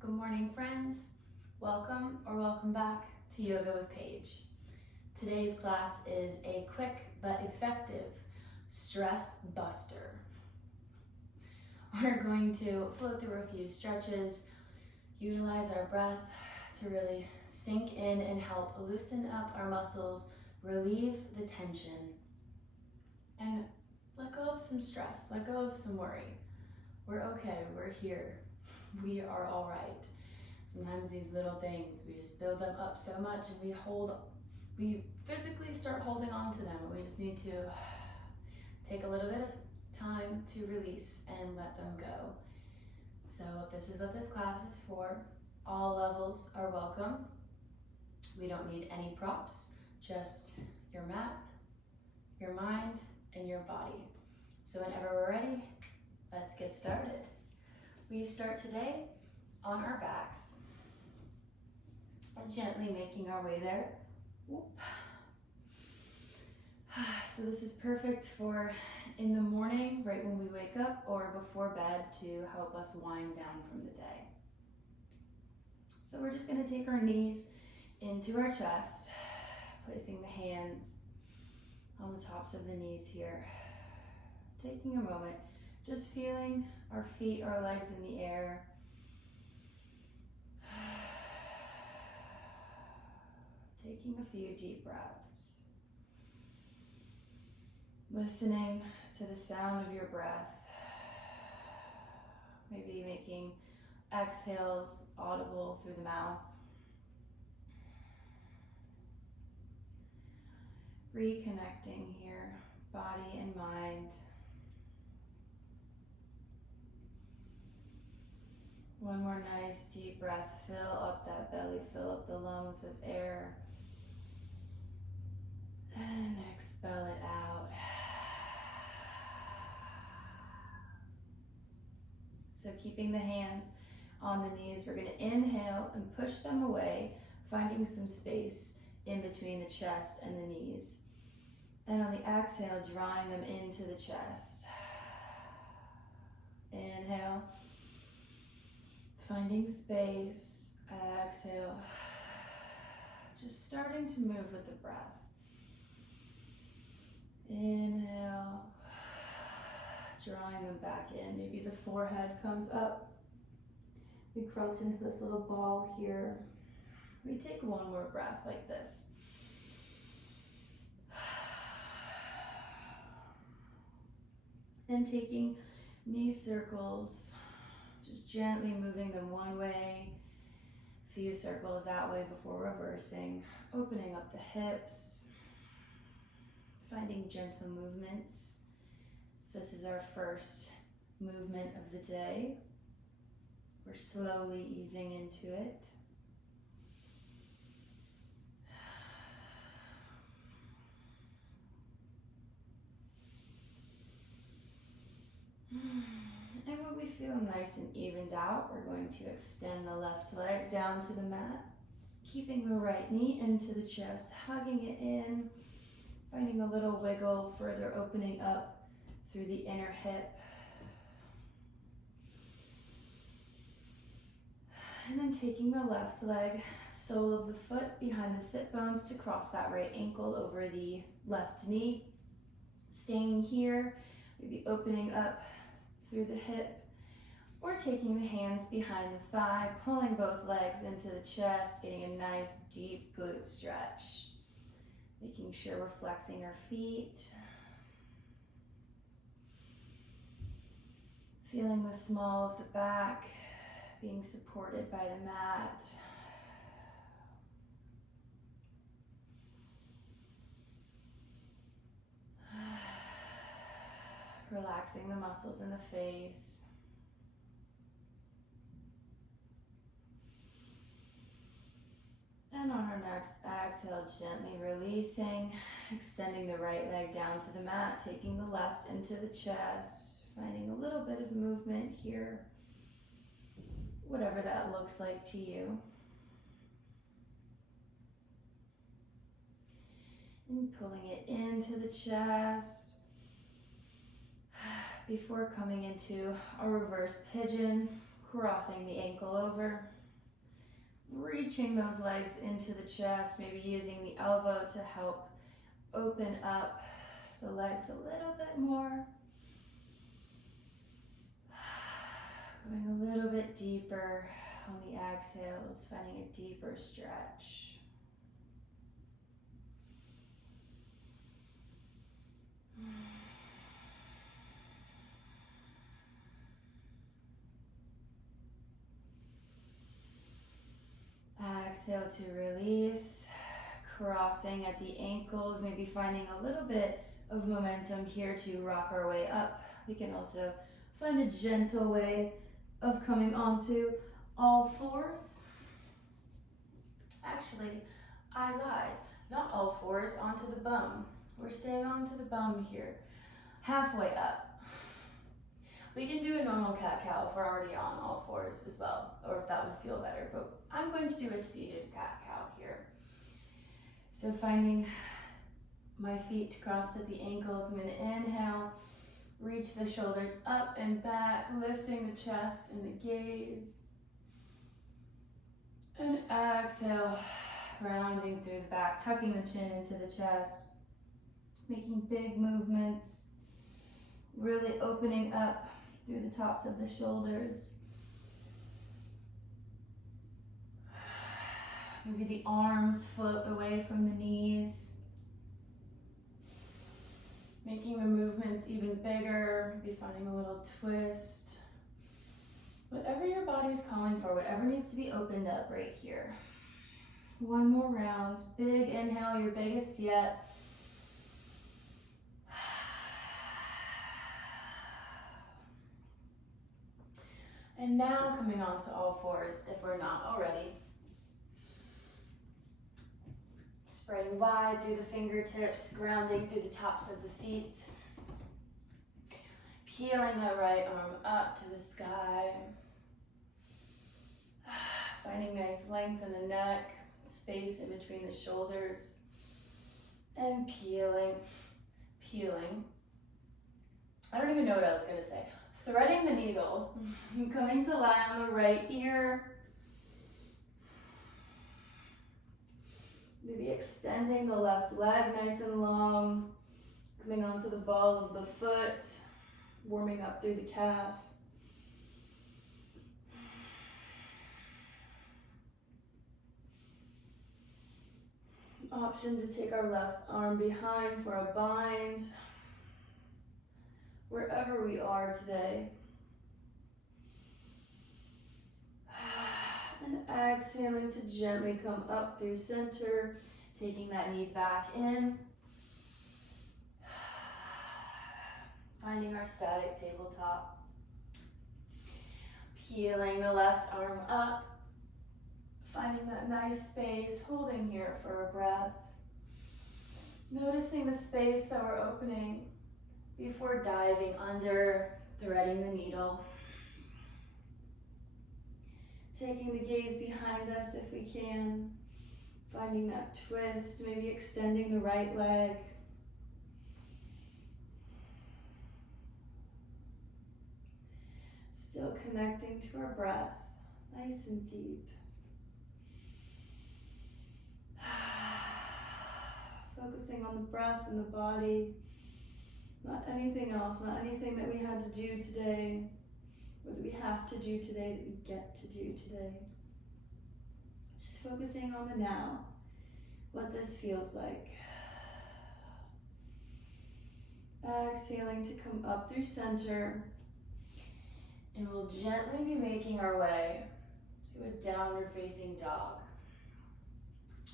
Good morning, friends. Welcome or welcome back to Yoga with Paige. Today's class is a quick but effective stress buster. We're going to flow through a few stretches, utilize our breath to really sink in and help loosen up our muscles, relieve the tension, and let go of some stress, let go of some worry. We're okay, we're here. We are all right. Sometimes these little things, we just build them up so much and we physically start holding on to them, and we just need to take a little bit of time to release and let them go. So this is what this class is for. All levels are welcome. We don't need any props, just your mat, your mind, and your body. So whenever we're ready, let's get started. We start today on our backs, gently making our way there. Whoop. So this is perfect for in the morning, right when we wake up, or before bed to help us wind down from the day. So we're just going to take our knees into our chest, placing the hands on the tops of the knees here. Taking a moment, just feeling our feet, our legs in the air. Taking a few deep breaths. Listening to the sound of your breath. Maybe making exhales audible through the mouth. Reconnecting here, body and mind. One more nice deep breath. Fill up that belly, fill up the lungs with air. And expel it out. So keeping the hands on the knees, we're going to inhale and push them away, finding some space in between the chest and the knees. And on the exhale, drawing them into the chest. Inhale. Finding space, exhale, just starting to move with the breath. Inhale, drawing them back in. Maybe the forehead comes up. We crouch into this little ball here. We take one more breath like this. And taking knee circles. Just gently moving them one way, a few circles that way before reversing, opening up the hips, finding gentle movements. This is our first movement of the day. We're slowly easing into it. And when we feel nice and evened out, we're going to extend the left leg down to the mat, keeping the right knee into the chest, hugging it in, finding a little wiggle, further opening up through the inner hip. And then taking the left leg, sole of the foot behind the sit bones to cross that right ankle over the left knee. Staying here, maybe opening up through the hip, or taking the hands behind the thigh, pulling both legs into the chest, getting a nice deep glute stretch. Making sure we're flexing our feet. Feeling the small of the back, being supported by the mat. Relaxing the muscles in the face. And on our next exhale, gently releasing, extending the right leg down to the mat, taking the left into the chest, finding a little bit of movement here, whatever that looks like to you. And pulling it into the chest. Before coming into a reverse pigeon, crossing the ankle over, reaching those legs into the chest, maybe using the elbow to help open up the legs a little bit more. Going a little bit deeper on the exhales, finding a deeper stretch. Exhale to release, crossing at the ankles, maybe finding a little bit of momentum here to rock our way up. We can also find a gentle way of coming onto all fours. Actually, I lied. Not all fours, onto the bum. We're staying onto the bum here, halfway up. We can do a normal cat-cow if we're already on all fours as well, or if that would feel better, but I'm going to do a seated cat-cow here. So finding my feet crossed at the ankles, I'm going to inhale, reach the shoulders up and back, lifting the chest and the gaze. And exhale, rounding through the back, tucking the chin into the chest, making big movements, really opening up through the tops of the shoulders. Maybe the arms float away from the knees. Making the movements even bigger, maybe finding a little twist. Whatever your body's calling for, whatever needs to be opened up right here. One more round. Big inhale, your biggest yet. And now coming on to all fours if we're not already. Spreading wide through the fingertips, grounding through the tops of the feet. Peeling that right arm up to the sky. Finding nice length in the neck, space in between the shoulders. And peeling. I don't even know what I was gonna say. Threading the needle, coming to lie on the right ear. Maybe extending the left leg nice and long, coming onto the ball of the foot, warming up through the calf. Option to take our left arm behind for a bind. Wherever we are today. And exhaling to gently come up through center, taking that knee back in. Finding our static tabletop. Peeling the left arm up. Finding that nice space, holding here for a breath. Noticing the space that we're opening before diving under, threading the needle. Taking the gaze behind us if we can. Finding that twist, maybe extending the right leg. Still connecting to our breath, nice and deep. Focusing on the breath and the body. Not anything else, not anything that we had to do today, or that we have to do today, that we get to do today. Just focusing on the now, what this feels like. Exhaling to come up through center, and we'll gently be making our way to a downward facing dog.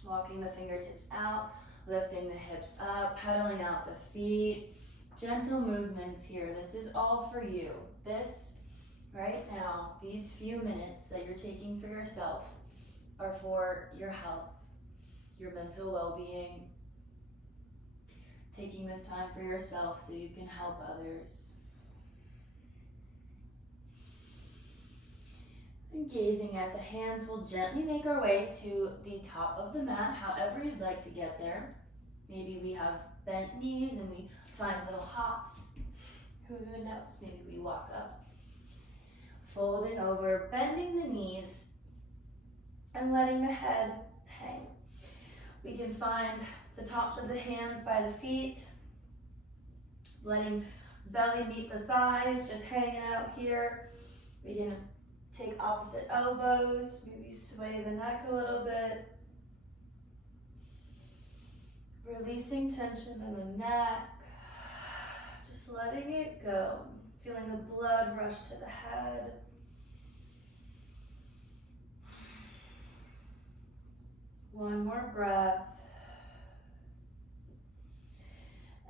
Walking the fingertips out, lifting the hips up, pedaling out the feet. Gentle movements here. This is all for you. This, right now, these few minutes that you're taking for yourself are for your health, your mental well-being. Taking this time for yourself so you can help others. And gazing at the hands, we'll gently make our way to the top of the mat, however you'd like to get there. Maybe we have bent knees and we find little hops. Who knows? Maybe we walk up. Folding over, bending the knees, and letting the head hang. We can find the tops of the hands by the feet, letting belly meet the thighs, just hanging out here. We can take opposite elbows, maybe sway the neck a little bit. Releasing tension in the neck, just letting it go. Feeling the blood rush to the head. One more breath.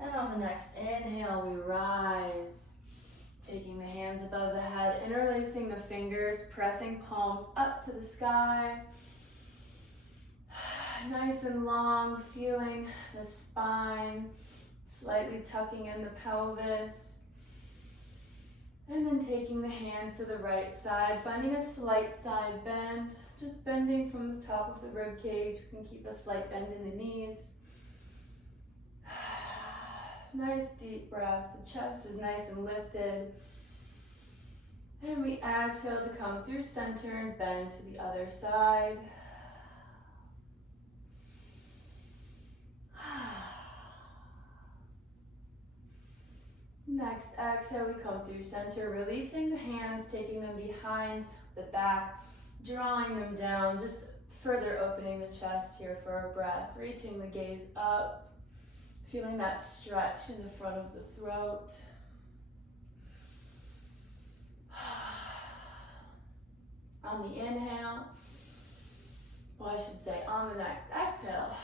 And on the next inhale, we rise. Taking the hands above the head, interlacing the fingers, pressing palms up to the sky. Nice and long, feeling the spine, slightly tucking in the pelvis. And then taking the hands to the right side, finding a slight side bend, just bending from the top of the rib cage. We can keep a slight bend in the knees. Nice deep breath. The chest is nice and lifted. And we exhale to come through center and bend to the other side. Next exhale, we come through center, releasing the hands, taking them behind the back, drawing them down, just further opening the chest here for our breath, reaching the gaze up, feeling that stretch in the front of the throat. On the inhale, well, I should say on the next exhale,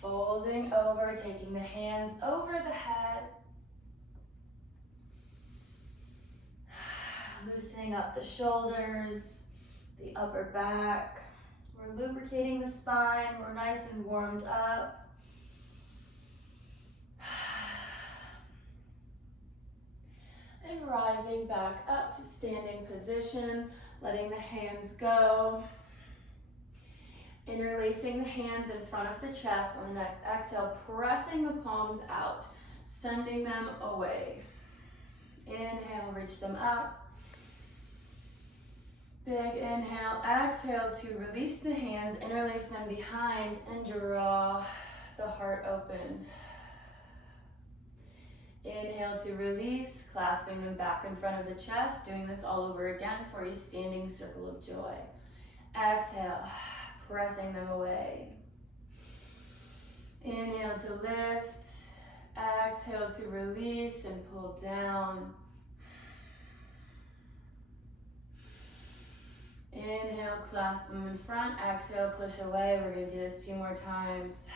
folding over, taking the hands over the head, loosening up the shoulders, the upper back. We're lubricating the spine. We're nice and warmed up. And rising back up to standing position, letting the hands go. Interlacing the hands in front of the chest on the next exhale, pressing the palms out, sending them away. Inhale, reach them up. Big inhale, exhale to release the hands, interlace them behind, and draw the heart open. Inhale to release, clasping them back in front of the chest, doing this all over again for a standing circle of joy. Exhale, pressing them away. Inhale to lift, exhale to release and pull down. Inhale, clasp them in front, exhale, push away. We're gonna do this 2 more times.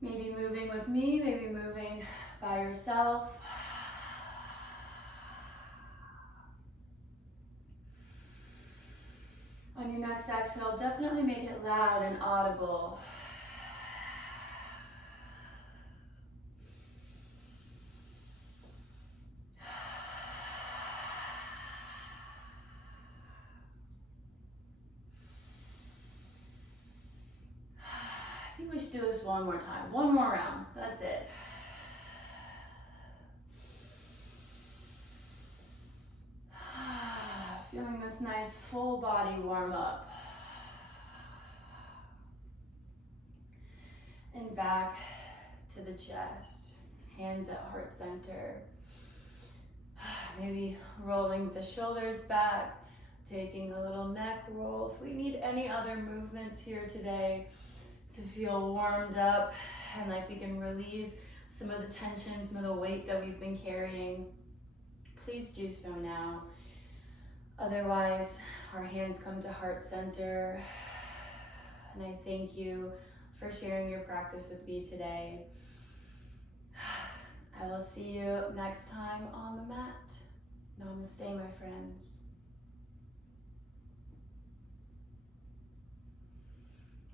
Maybe moving with me, maybe moving by yourself. On your next exhale, definitely make it loud and audible. I think we should do this one more time. One more round, that's it. Feeling this nice full body warm up. And back to the chest. Hands at heart center. Maybe rolling the shoulders back, taking a little neck roll. If we need any other movements here today to feel warmed up and like we can relieve some of the tension, some of the weight that we've been carrying, please do so now. Otherwise, our hands come to heart center. And I thank you for sharing your practice with me today. I will see you next time on the mat. Namaste, my friends.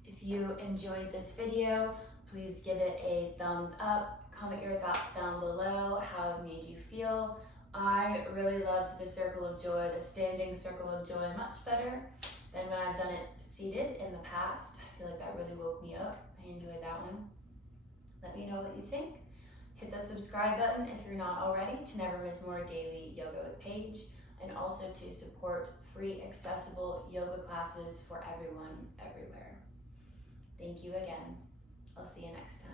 If you enjoyed this video, please give it a thumbs up. Comment your thoughts down below, how it made you feel. I really loved the circle of joy, the standing circle of joy, much better than when I've done it seated in the past. I feel like that really woke me up. I enjoyed that one. Let me know what you think. Hit that subscribe button if you're not already to never miss more daily yoga with Paige, and also to support free accessible yoga classes for everyone, everywhere. Thank you again. I'll see you next time.